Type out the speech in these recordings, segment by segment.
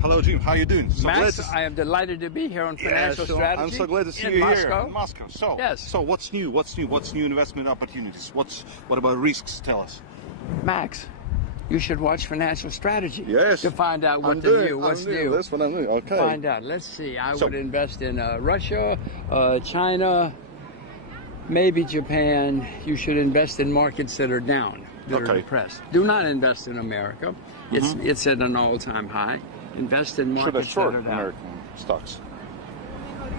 Hello, Jim. How are you doing? So Max, I am delighted to be here on Financial Strategy. I'm so glad to see you here in Moscow. So, yes. So what's new? What's new? What's new investment opportunities? What about risks? Tell us. Max, you should watch Financial Strategy. Yes. To find out what's new. That's what I'm doing. Okay. Find out. Let's see. I would invest in Russia, China, maybe Japan. You should invest in markets that are down, that are depressed. Do not invest in America. It's at an all-time high. Invest in markets that are down. American stocks.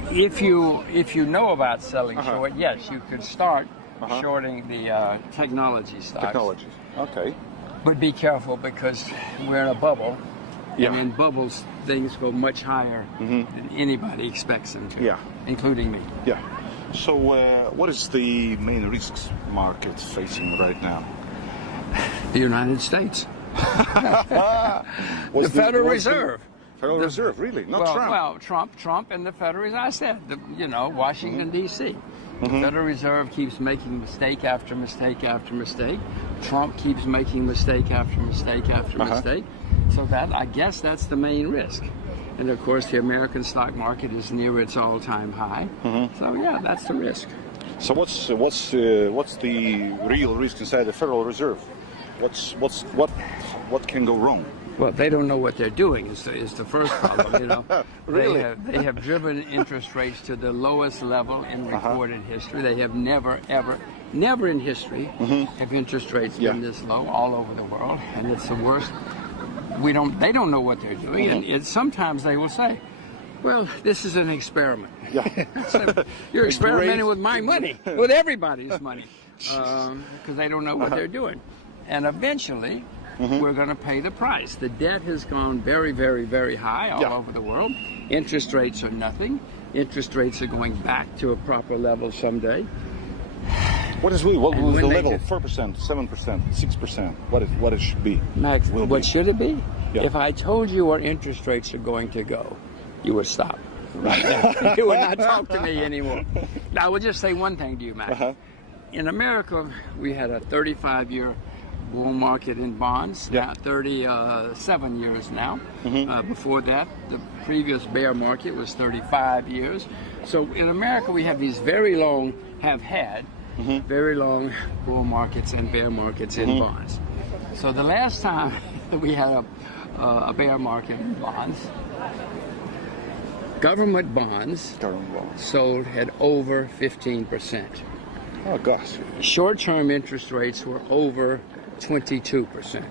If you know about selling short, yes, you could start shorting the technology stocks. Technologies. Okay. But be careful because we're in a bubble. Yeah. And in bubbles, things go much higher than anybody expects them to. Yeah. Including me. Yeah. So what is the main risks market facing right now? The United States. The Federal Reserve. Federal Reserve, really? Not Trump. Well, Trump and the Federal Reserve. I said, Washington, D.C. The Federal Reserve keeps making mistake after mistake after mistake. Trump keeps making mistake after mistake after mistake. So I guess that's the main risk. And of course, the American stock market is near its all-time high. So yeah, that's the risk. So what's the real risk inside the Federal Reserve? What can go wrong? Well, they don't know what they're doing is the first problem. Really? They have driven interest rates to the lowest level in recorded history. They have never in history have interest rates been this low all over the world, and it's the worst. They don't know what they're doing, and sometimes they will say, "Well, this is an experiment." Yeah. So, you're experimenting with my money, with everybody's money, because they don't know what they're doing, and eventually. We're going to pay the price. The debt has gone very, very, very high all over the world. Interest rates are nothing. Interest rates are going back to a proper level someday. What is the level? 4%, 7%, 6%? What it should be? Max, what should it be? Yeah. If I told you where interest rates are going to go, you would stop. Right? You would not talk to me anymore. Now, I would just say one thing to you, Max. In America, we had a 35-year bull market in bonds, 37 years now. Before that, the previous bear market was 35 years. So in America, we have these very long bull markets and bear markets in bonds. So the last time that we had a bear market in bonds, government bonds sold at over 15%. Oh, gosh. Short-term interest rates were over 22%.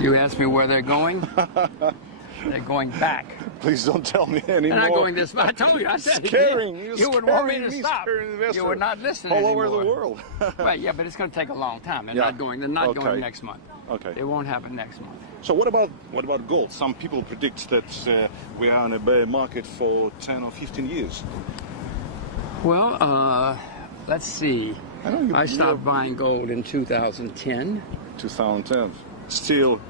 You ask me where they're going? They're going back. Please don't tell me anymore. They're not going this. I told you. I said you would want me to stop. You would not listen all anymore. over the world. Right? Yeah, but it's going to take a long time. They're not going. They're not going next month. Okay. It won't happen next month. So what about gold? Some people predict that we are in a bear market for 10 or 15 years. Well, let's see. I stopped buying gold in 2010. 2010. Still,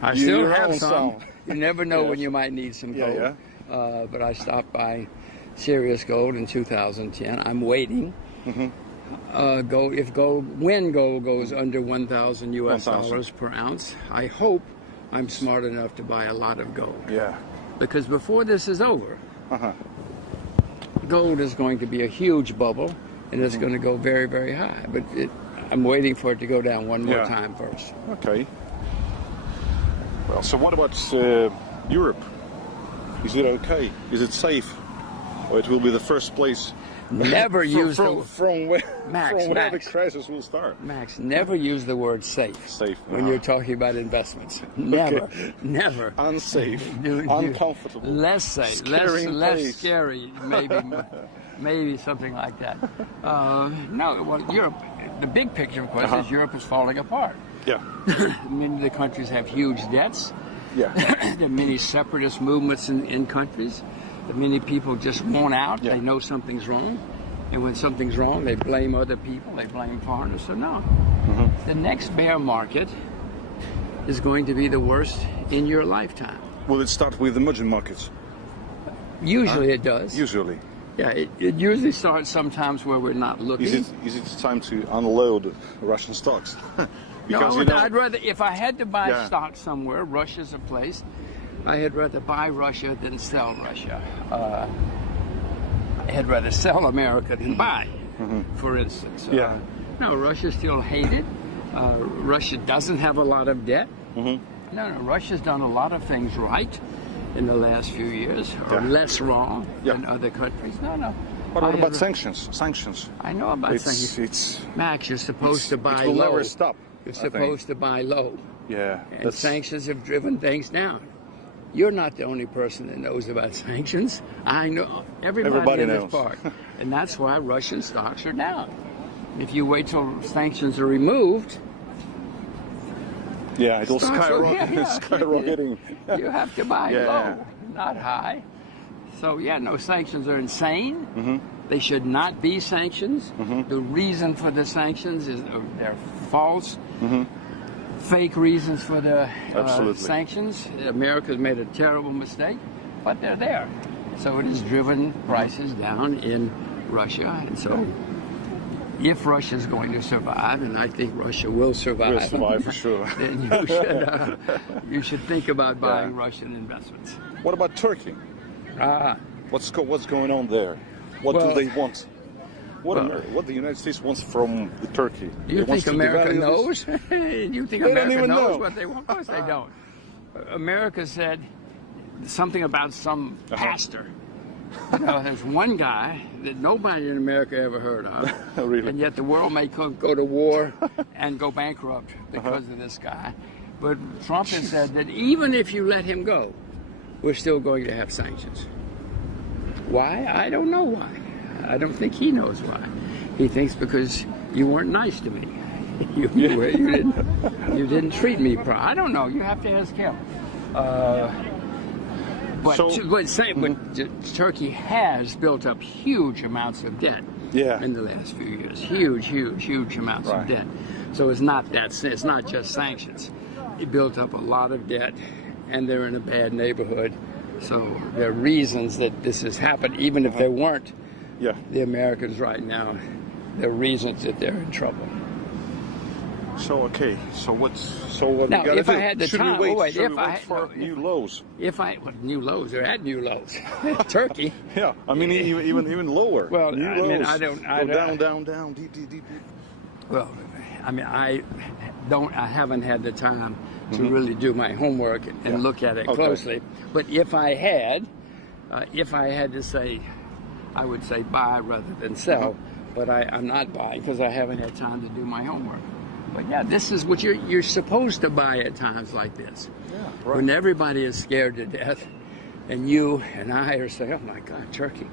I still have some. You never know when you might need some gold. But I stopped buying serious gold in 2010. I'm waiting. When gold goes under 1,000 US dollars per ounce, I hope I'm smart enough to buy a lot of gold. Yeah. Because before this is over, gold is going to be a huge bubble. And it's going to go very, very high. But I'm waiting for it to go down one more time first. Okay. Well, so what about Europe? Is it okay? Is it safe? Or it will be the first place Never use from where the crisis will start. Max, never use the word safe. When you're talking about investments. Never, never. Unsafe, uncomfortable, less safe, less scary, maybe something like that. No, well, Europe. The big picture, of course, is Europe is falling apart. Yeah. Many of the countries have huge debts. Yeah. There are many separatist movements in countries. Many people just want out. Yeah. They know something's wrong. And when something's wrong, they blame other people. They blame foreigners. So no. The next bear market is going to be the worst in your lifetime. Will it start with emerging markets? Usually it does. Usually. Yeah, it usually starts sometimes where we're not looking. Is it time to unload Russian stocks? Because I'd rather, if I had to buy stock somewhere, Russia's a place. I had rather buy Russia than sell Russia. I had rather sell America than buy, for instance. Yeah. No, Russia's still hated. Russia doesn't have a lot of debt. No, Russia's done a lot of things right in the last few years, or less wrong than other countries. No. What about sanctions? Sanctions. I know about sanctions. Max, you're supposed to buy low. It will low. never stop. You're supposed to buy low. Yeah. And sanctions have driven things down. You're not the only person that knows about sanctions. I know everybody in this knows. park. And that's why Russian stocks are down. If you wait till sanctions are removed, it will stocks will- skyrocketing. you have to buy low, not high. So no, sanctions are insane. They should not be sanctions. The reason for the sanctions is they're false. Fake reasons for the sanctions. America's made a terrible mistake, but they're there. So it has driven prices down in Russia. And so if Russia's going to survive, and I think Russia will survive, Will survive for sure. then you should think about buying Russian investments. What about Turkey? What's going on there? What do they want? What the United States wants from Turkey? Do you think America knows? You think America knows what they want? Of course they don't. America said something about some pastor. There's one guy that nobody in America ever heard of, Really? and yet the world may go to war and go bankrupt because of this guy. But Trump has said that even if you let him go, we're still going to have sanctions. Why? I don't know why. I don't think he knows why. He thinks because you weren't nice to me. You didn't treat me properly. I don't know. You have to ask him. But Turkey has built up huge amounts of debt in the last few years. Huge amounts of debt. So it's not just sanctions. It built up a lot of debt, and they're in a bad neighborhood. So there are reasons that this has happened, even if there weren't. The Americans right now, there are reasons that they're in trouble. So what now, we gotta if do? I had the Should time, we wait, for new lows? New lows, they're at new lows. Turkey. Yeah, I mean even lower. Well, new I lows. mean, I don't. Down, deep. Well, I mean, I haven't had the time to really do my homework and look at it closely. But if I had to say, I would say buy rather than sell. But I'm not buying because I haven't had time to do my homework. But this is what you're supposed to buy at times like this. When everybody is scared to death, and you and I are saying, "Oh my God, Turkey,"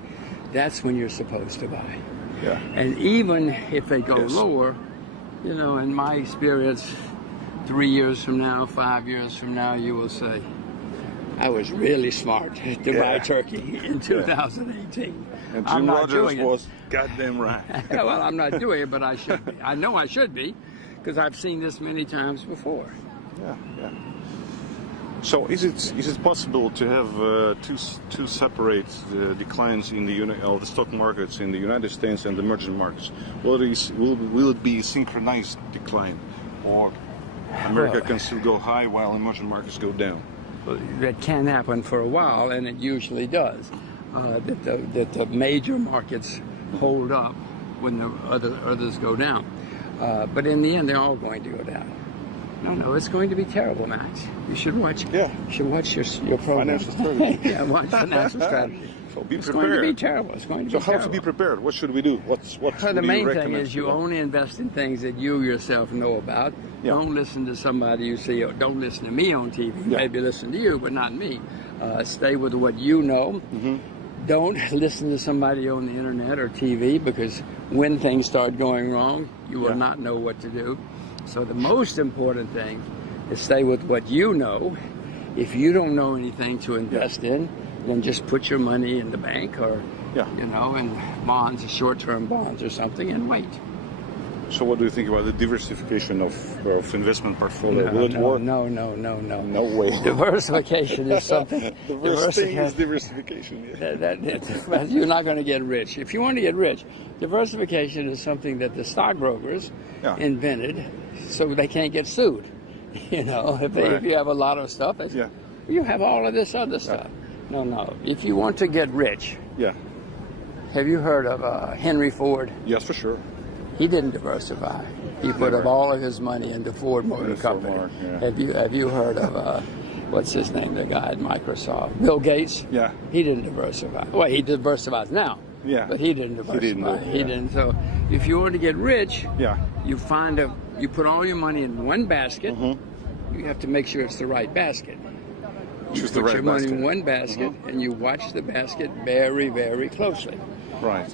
that's when you're supposed to buy. And even if they go lower, in my experience, 3 years from now, 5 years from now, you will say, I was really smart to buy Turkey in 2018. And Jim Rogers was goddamn right. Well, I'm not doing it, but I should be. I know I should be, because I've seen this many times before. So is it possible to have two separate declines in the stock markets in the United States and the emerging markets? Will it be a synchronized decline, or America can still go high while emerging markets go down? That can happen for a while, and it usually does. That the major markets hold up when the others go down. But in the end, they're all going to go down. No, it's going to be terrible, Max. You should watch. You should watch your program. Financial strategy. Watch financial strategy. So be prepared. It's going to be terrible. It's going to be terrible. So how to be prepared? What should we do? The main thing is you only invest in things that you yourself know about. Don't listen to somebody you see. Don't listen to me on TV. Maybe listen to you, but not me. Stay with what you know. Don't listen to somebody on the internet or TV, because when things start going wrong, you will not know what to do. So the most important thing is stay with what you know. If you don't know anything to invest in, then just put your money in the bank or, in bonds, short-term bonds or something, and wait. So what do you think about the diversification of investment portfolio? No. No way. Diversification is something. The worst thing is diversification. You're not going to get rich. If you want to get rich, diversification is something that the stockbrokers invented so they can't get sued. If you have a lot of stuff, You have all of this other stuff. No. If you want to get rich, Yeah. have you heard of Henry Ford? Yes, for sure. He didn't diversify. He put up all of his money into Ford Motor Company. Yeah. Have you heard of what's his name? The guy at Microsoft, Bill Gates. Yeah. He didn't diversify. Well, he diversifies now. Yeah. But he didn't diversify. He didn't. So, if you want to get rich, Yeah. you put all your money in one basket. You have to make sure it's the right basket. You Choose the put right your money basket. in one basket, and you watch the basket very, very closely. Right.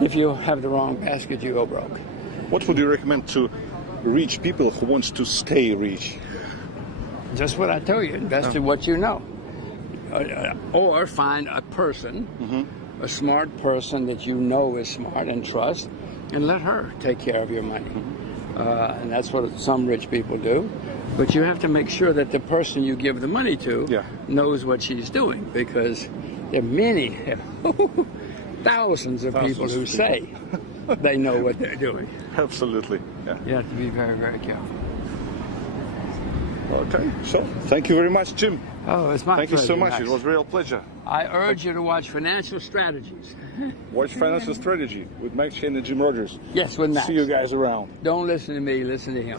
If you have the wrong basket, you go broke. What would you recommend to rich people who wants to stay rich? Just what I tell you, invest in what you know. Or find a person, a smart person that you know is smart and trust, and let her take care of your money. And that's what some rich people do. But you have to make sure that the person you give the money to knows what she's doing, because there are many, thousands of people who say they know what they're doing. Absolutely. Yeah. You have to be very, very careful. Okay. So, thank you very much, Jim. Oh, it's my Thank pleasure. you so much. Max. It was a real pleasure. I urge you to watch Financial Strategies. Watch Financial Strategy with Max Shane and Jim Rogers. Yes, with Max. See you guys around. Don't listen to me, listen to him.